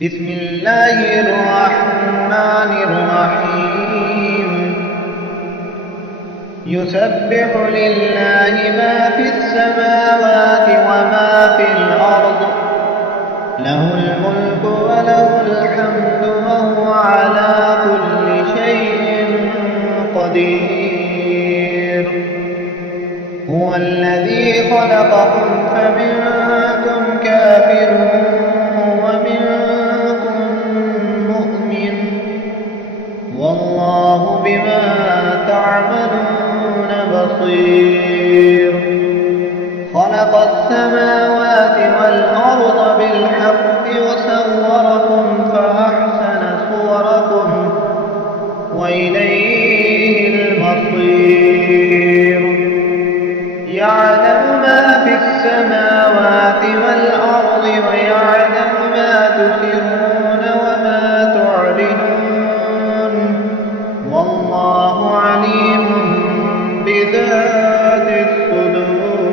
بسم الله الرحمن الرحيم يسبح لله ما في السماوات وما في الأرض له الملك وله الحمد وهو على كل شيء قدير هو الذي خلقكم فمنكم كافر ومنكم مؤمن والله بما تعملون بصير خلق السماوات والأرض بالحق وصوركم فأحسن صوركم وإليه المصير يعلم ما في السماوات والأرض ويعلم ما تسرون وما تعلنون والله عليم بذات الصدور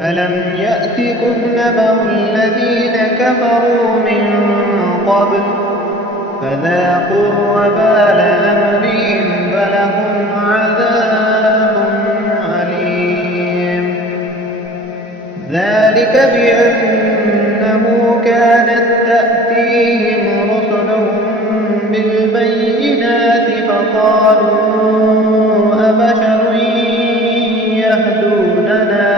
ألم يأتكم نبأ الذين كفروا من قبل فذاقوا وبال أمرهم فلهم عذاب أليم ذلك بأنه كانت تأتيهم رسلهم بالبينات فقالوا أبشر يهدوننا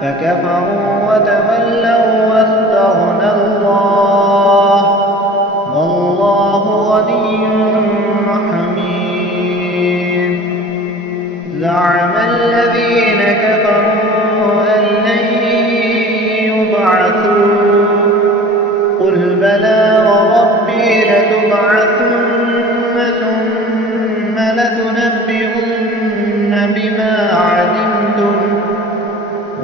فكفروا وتولوا واستغنى الله والله غني حميد زعم الذين كفروا أن لن يبعثوا قل بلى وربي لتبعثن ثم لتنبئن بما علمتم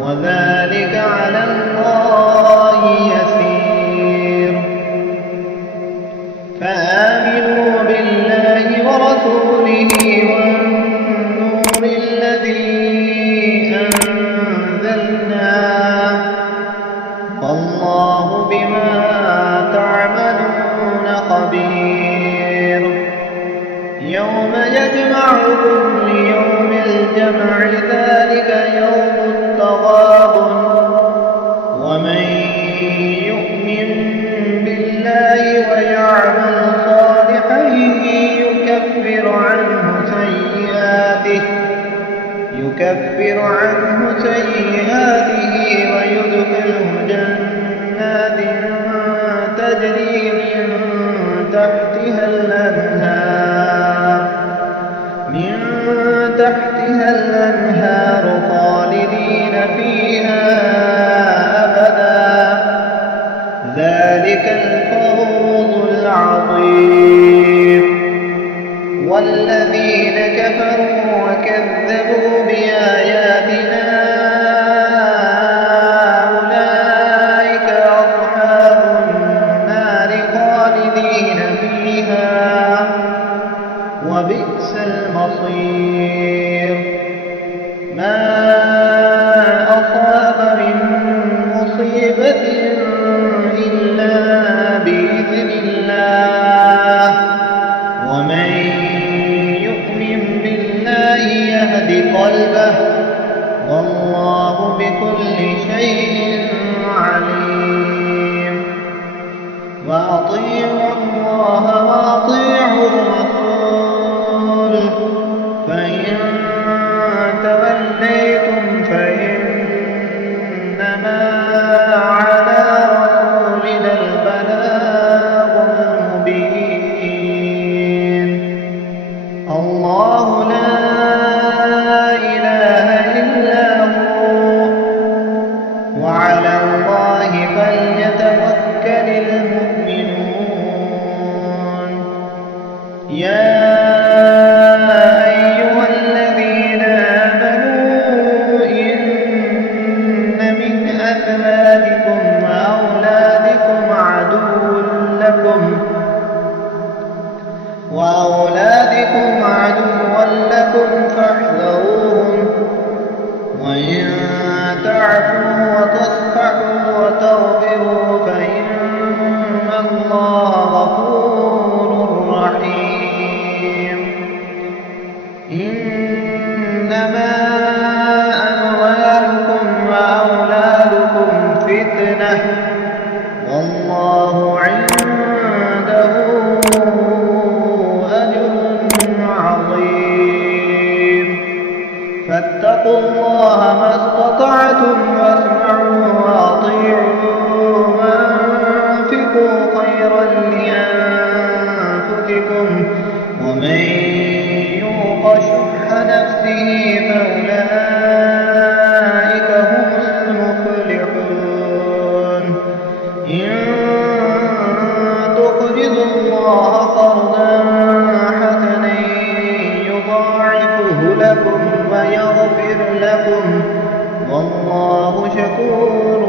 وذلك على الله يسير فآمنوا بالله ورسوله والنور الذي أنزلنا والله بما تعملون خبير يوم يجمعكم ليوم الجمع ذلك يوم التغابن ومن يؤمن بالله ويعمل صالحا يكفر عنه سيئاته ويدخله جنات تجري من تحتها الأنهار خالدين فيها أبدا ذلك الفوز العظيم والذين كفروا وكذبوا بآياتنا أولئك أصحاب النار خالدين فيها وبئس المصير ما أصاب من مصيبة إلا بإذن الله ومن يؤمن بالله يهد قلبه والله بكل شيء عليم وأطيعوا الله وأطيعوا الرسول فإن توليتم فإنما على رسولنا البلاغ المبين الله لا إله إلا هو وعلى الله فليتوكل المؤمنون يا أيها الذين آمنوا إن من أزواجكم وأولادكم عدوا لكم فاحذروهم وإن تعفوا وتصفحوا عظيمة والله عنده أجر عظيم فاتقوا الله ما استطعتم واسمعوا وأطيعوا وأنفقوا خيرا لأنفسكم ومن يوق شح نفسه فأولئك هم المفلحون إن تقرضوا الله قرضا حسنا يضاعفه لكم ويغفر لكم والله شكور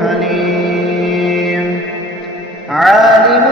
حليم عالم